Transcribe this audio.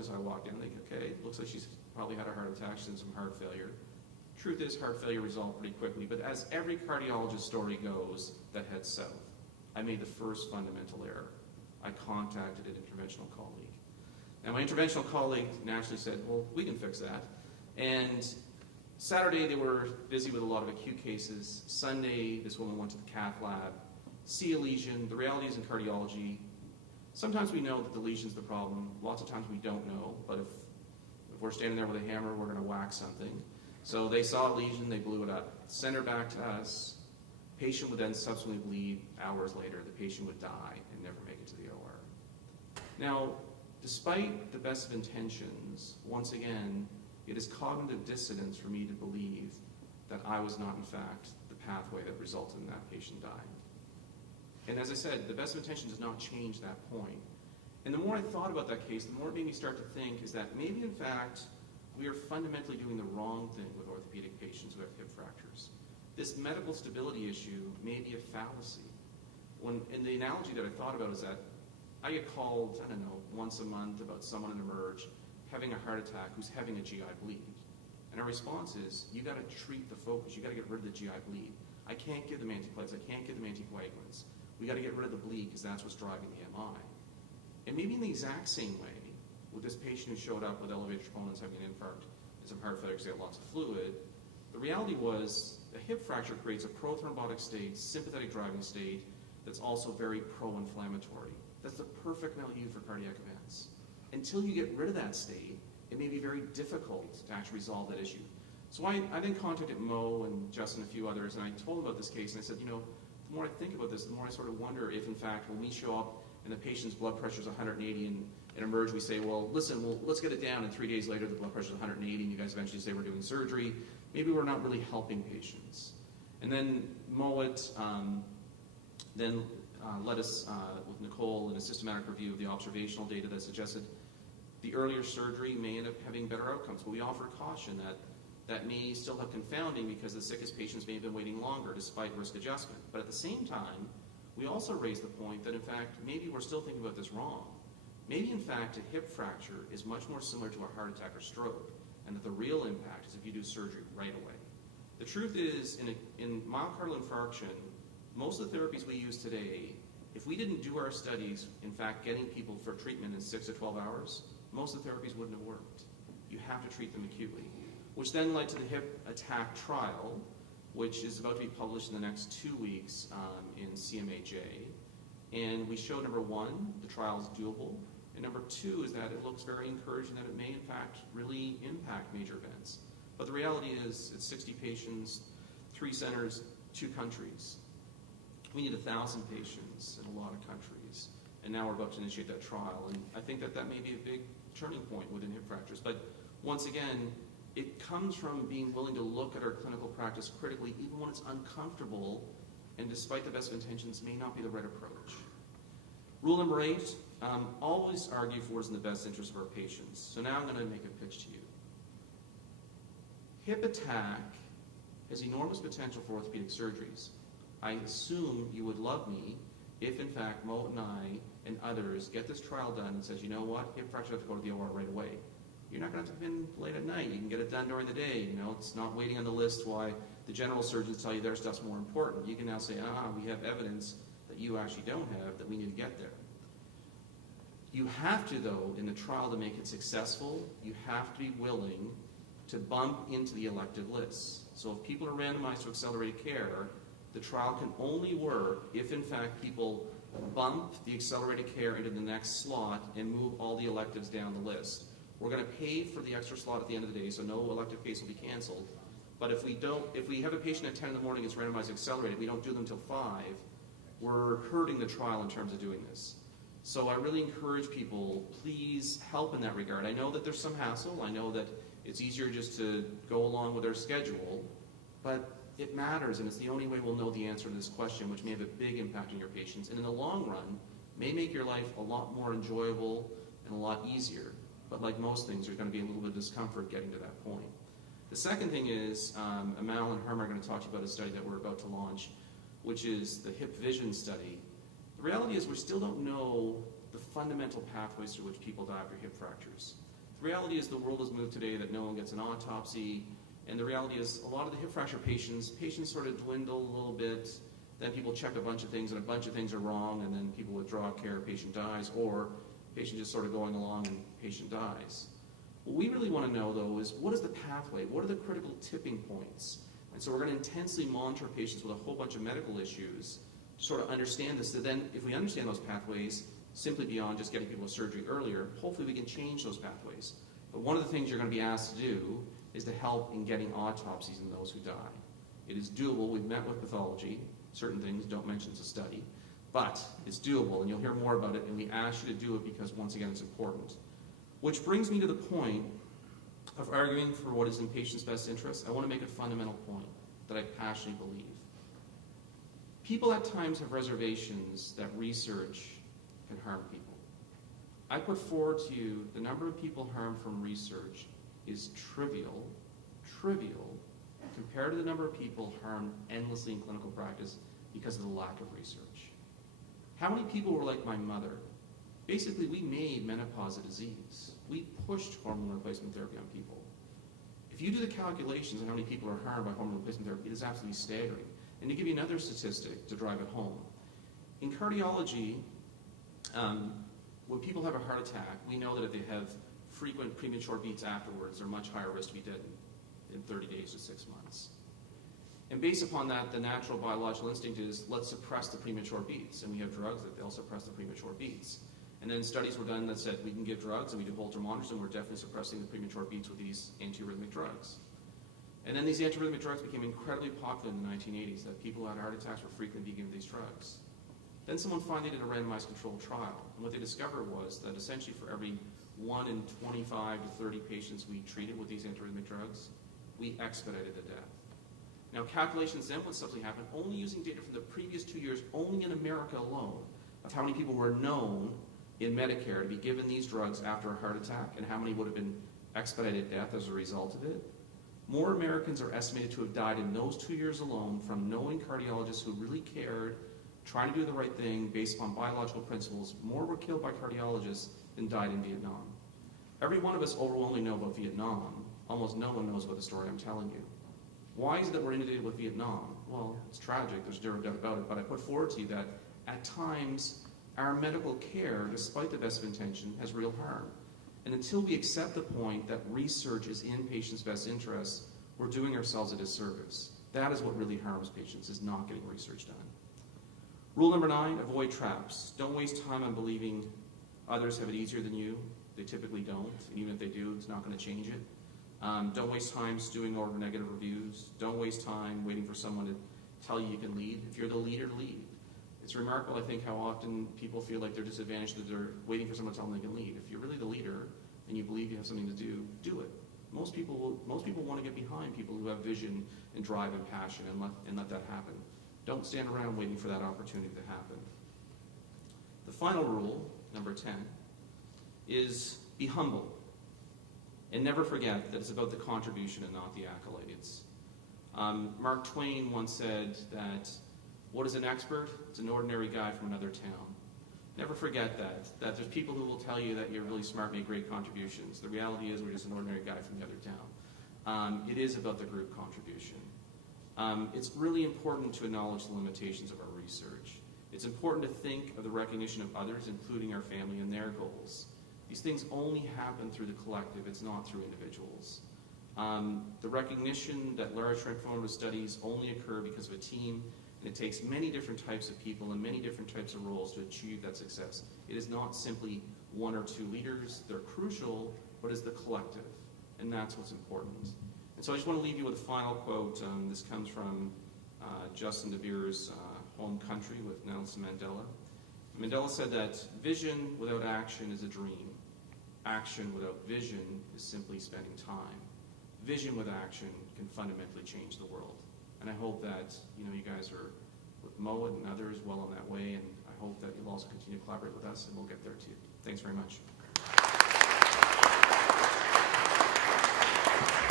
as I walked in, like, okay, it looks like she's probably had a heart attack, she's had some heart failure. Truth is, heart failure resolved pretty quickly, but as every cardiologist story goes that heads south, I made the first fundamental error. I contacted an interventional colleague. Now, my interventional colleague naturally said, well, we can fix that. And Saturday, they were busy with a lot of acute cases. Sunday, this woman went to the cath lab, see a lesion. The reality is in cardiology, sometimes we know that the lesion's the problem. Lots of times we don't know, but if we're standing there with a hammer, we're going to whack something. So they saw a lesion, they blew it up. Sent her back to us. Patient would then subsequently bleed hours later. The patient would die and never make it to the OR. Now, despite the best of intentions, once again, it is cognitive dissonance for me to believe that I was not, in fact, the pathway that resulted in that patient dying. And as I said, the best of intention does not change that point. And the more I thought about that case, the more it made me start to think is that maybe, in fact, we are fundamentally doing the wrong thing with orthopedic patients who have hip fractures. This medical stability issue may be a fallacy. And the analogy that I thought about is that I get called, I don't know, once a month about someone in Emerge having a heart attack who's having a GI bleed. And our response is, you got to treat the focus. You got to get rid of the GI bleed. I can't give them antiplatelets. I can't give them anticoagulants. We got to get rid of the bleed because that's what's driving the MI. And maybe in the exact same way, with this patient who showed up with elevated troponins having an infarct and some heart failure because they had lots of fluid, the reality was a hip fracture creates a prothrombotic state, sympathetic driving state, that's also very pro-inflammatory. That's the perfect milieu for cardiac events. Until you get rid of that state, it may be very difficult to actually resolve that issue. So I then contacted Mo and Justin and a few others, and I told them about this case, and I said, you know, the more I think about this, the more I sort of wonder if, in fact, when we show up and the patient's blood pressure is 180 and Emerge, we say, well, listen, let's get it down, and 3 days later the blood pressure is 180, and you guys eventually say we're doing surgery. Maybe we're not really helping patients. And then Mowat led us with Nicole in a systematic review of the observational data that suggested the earlier surgery may end up having better outcomes. But we offer caution that may still have confounding because the sickest patients may have been waiting longer despite risk adjustment. But at the same time, we also raised the point that, in fact, maybe we're still thinking about this wrong. Maybe, in fact, a hip fracture is much more similar to a heart attack or stroke, and that the real impact is if you do surgery right away. The truth is, in myocardial infarction, most of the therapies we use today, if we didn't do our studies, in fact, getting people for treatment in 6 to 12 hours, most of the therapies wouldn't have worked. You have to treat them acutely, which then led to the hip attack trial, which is about to be published in the next 2 weeks in CMAJ. And we showed, number one, the trial is doable, and number two is that it looks very encouraging that it may, in fact, really impact major events. But the reality is, it's 60 patients, 3 centers, 2 countries. We need 1,000 patients in a lot of countries, and now we're about to initiate that trial. And I think that may be a big turning point within hip fractures. But once again, it comes from being willing to look at our clinical practice critically, even when it's uncomfortable, and despite the best of intentions, may not be the right approach. Rule number 8, always argue for what is in the best interest of our patients. So now I'm going to make a pitch to you. Hip attack has enormous potential for orthopedic surgeries. I assume you would love me if, in fact, Mo and I and others get this trial done and says, you know what, hip fracture have to go to the OR right away. You're not going to have to come in late at night. You can get it done during the day. You know, it's not waiting on the list why the general surgeons tell you their stuff's more important. You can now say, we have evidence that you actually don't have that we need to get there. You have to, though, in the trial to make it successful, you have to be willing to bump into the elective lists. So if people are randomized to accelerated care, the trial can only work if, in fact, people bump the accelerated care into the next slot and move all the electives down the list. We're going to pay for the extra slot at the end of the day, so no elective case will be canceled. But if we have a patient at 10 in the morning that's randomized accelerated, we don't do them until 5, we're hurting the trial in terms of doing this. So I really encourage people, please help in that regard. I know that there's some hassle. I know that it's easier just to go along with our schedule, but it matters, and it's the only way we'll know the answer to this question, which may have a big impact on your patients, and in the long run, may make your life a lot more enjoyable and a lot easier. But like most things, there's going to be a little bit of discomfort getting to that point. The second thing is, Amal and Herm are going to talk to you about a study that we're about to launch, which is the hip vision study. The reality is we still don't know the fundamental pathways through which people die after hip fractures. The reality is the world has moved today that no one gets an autopsy, and the reality is a lot of the hip fracture patients sort of dwindle a little bit, then people check a bunch of things and a bunch of things are wrong, and then people withdraw care, patient dies, or patient just sort of going along and patient dies. What we really want to know, though, is what is the pathway? What are the critical tipping points? And so we're going to intensely monitor patients with a whole bunch of medical issues to sort of understand this. So then, if we understand those pathways, simply beyond just getting people to surgery earlier, hopefully we can change those pathways. But one of the things you're going to be asked to do is to help in getting autopsies in those who die. It is doable. We've met with pathology. Certain things, don't mention it's a study. But it's doable, and you'll hear more about it, and we ask you to do it because, once again, it's important. Which brings me to the point of arguing for what is in patients' best interest. I want to make a fundamental point that I passionately believe. People at times have reservations that research can harm people. I put forward to you the number of people harmed from research is trivial compared to the number of people harmed endlessly in clinical practice because of the lack of research. How many people were like my mother? Basically, we made menopause a disease. We pushed hormone replacement therapy on people. If you do the calculations on how many people are harmed by hormone replacement therapy, it is absolutely staggering. And to give you another statistic to drive it home, in cardiology, when people have a heart attack, we know that if they have frequent premature beats afterwards, they're much higher risk to be dead in 30 days to 6 months. And based upon that, the natural biological instinct is, let's suppress the premature beats. And we have drugs that they'll suppress the premature beats. And then studies were done that said we can give drugs, and we do Holter monitors, and we're definitely suppressing the premature beats with these antiarrhythmic drugs. And then these antiarrhythmic drugs became incredibly popular in the 1980s, that people who had heart attacks were frequently being given these drugs. Then someone finally did a randomized controlled trial, and what they discovered was that essentially for every 1 in 25 to 30 patients we treated with these antiarrhythmic drugs, we expedited the death. Now, calculations then would subsequently happen only using data from the previous 2 years, only in America alone, of how many people were known in Medicare to be given these drugs after a heart attack, and how many would have been expedited death as a result of it. More Americans are estimated to have died in those 2 years alone from knowing cardiologists who really cared, trying to do the right thing based upon biological principles. More were killed by cardiologists than died in Vietnam. Every one of us overwhelmingly know about Vietnam. Almost no one knows about the story I'm telling you. Why is it that we're inundated with Vietnam? Well, it's tragic, there's zero doubt about it, but I put forward to you that at times our medical care, despite the best of intention, has real harm. And until we accept the point that research is in patients' best interests, we're doing ourselves a disservice. That is what really harms patients, is not getting research done. Rule number 9, avoid traps. Don't waste time on believing others have it easier than you. They typically don't, and even if they do, it's not going to change it. Don't waste time stewing over negative reviews. Don't waste time waiting for someone to tell you you can lead. If you're the leader, lead. It's remarkable, I think, how often people feel like they're disadvantaged, that they're waiting for someone to tell them they can lead. If you're really the leader and you believe you have something to do it. Most people want to get behind people who have vision and drive and passion, and let that happen. Don't stand around waiting for that opportunity to happen. The final rule, number 10, is be humble. And never forget that it's about the contribution and not the accolades. Mark Twain once said that, what is an expert? It's an ordinary guy from another town. Never forget that there's people who will tell you that you're really smart, made great contributions. The reality is we're just an ordinary guy from the other town. It is about the group contribution. It's really important to acknowledge the limitations of our research. It's important to think of the recognition of others, including our family and their goals. These things only happen through the collective, it's not through individuals. The recognition that large transformative studies only occur because of a team, and it takes many different types of people and many different types of roles to achieve that success. It is not simply 1 or 2 leaders. They're crucial, but it's the collective, and that's what's important. And so I just want to leave you with a final quote. This comes from Justin Devereaux' Home Country with Nelson Mandela. Mandela said that vision without action is a dream. Action without vision is simply spending time. Vision with action can fundamentally change the world. And I hope that you guys are, with Mo and others, well on that way, and I hope that you'll also continue to collaborate with us, and we'll get there too. Thanks very much.